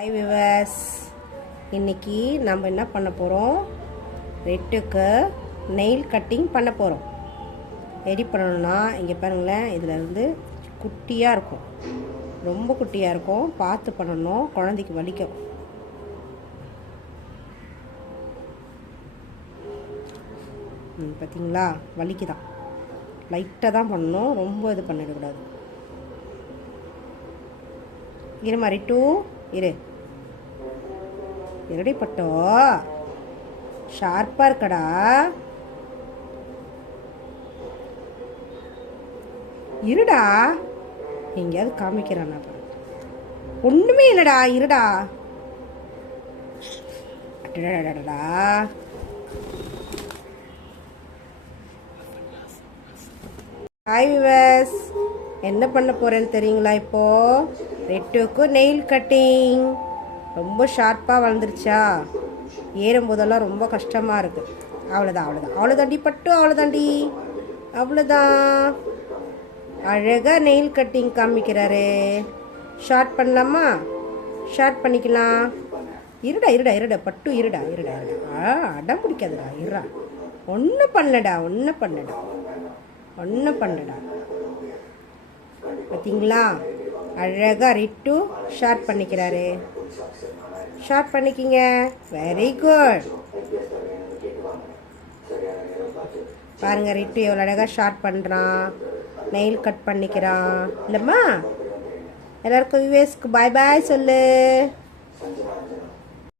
Hi viewers, இன்னைக்கு நம்ம என்ன பண்ண போகிறோம்? ரெட்டுக்கு நெயில் கட்டிங் பண்ண போகிறோம். ரெடி பண்ணணும்னா இங்கே பாருங்களேன், இதில் இருந்து குட்டியாக இருக்கும், ரொம்ப குட்டியாக இருக்கும். பார்த்து பண்ணணும், குழந்தைக்கு வலிக்கும். பார்த்தீங்களா, வலிக்குதான். லைட்டாக தான் பண்ணணும், ரொம்ப இது பண்ணிடக்கூடாது. இரு மாதிரி டூ இரு இருடி பட்டோ, ஷார்ப்பாக இருக்கடா. இருடா, எங்கேயாவது காமிக்கிறானா? ஒன்றுமே இல்லைடா, இருடா. அடடா, ஹாய் விவர்ஸ், என்ன பண்ண போகிறேன்னு தெரியுங்களா? இப்போது ரெட்டுக்கு நெயில் கட்டிங். ரொம்ப ஷார்ப்பாக வளர்ந்துருச்சா, ஏறும்போதெல்லாம் ரொம்ப கஷ்டமாக இருக்குது. அவ்வளோதாண்டி பட்டு, அவ்வளோதான். அழகாக நெயில் கட்டிங் காமிக்கிறாரு. ஷார்ட் பண்ணலாமா? ஷார்ட் பண்ணிக்கலாம். இருடா பட்டு, இருடா. அடம் பிடிக்காதுடா, இருடா. ஒன்றும் பண்ணடா. பார்த்தீங்களா, அழகாக ரிட்டு ஷார்ட் பண்ணிக்கிறாரு. ஷார்ட் பண்ணிக்கிங்க, வெரி குட். பாருங்க, ரிட்டு எவ்வளோ அழகாக ஷார்ட் பண்ணுறான், நெயில் கட் பண்ணிக்கிறான். இல்லைம்மா, எல்லாருக்கும் விவேஸ்க்கு பாய் சொல்லு.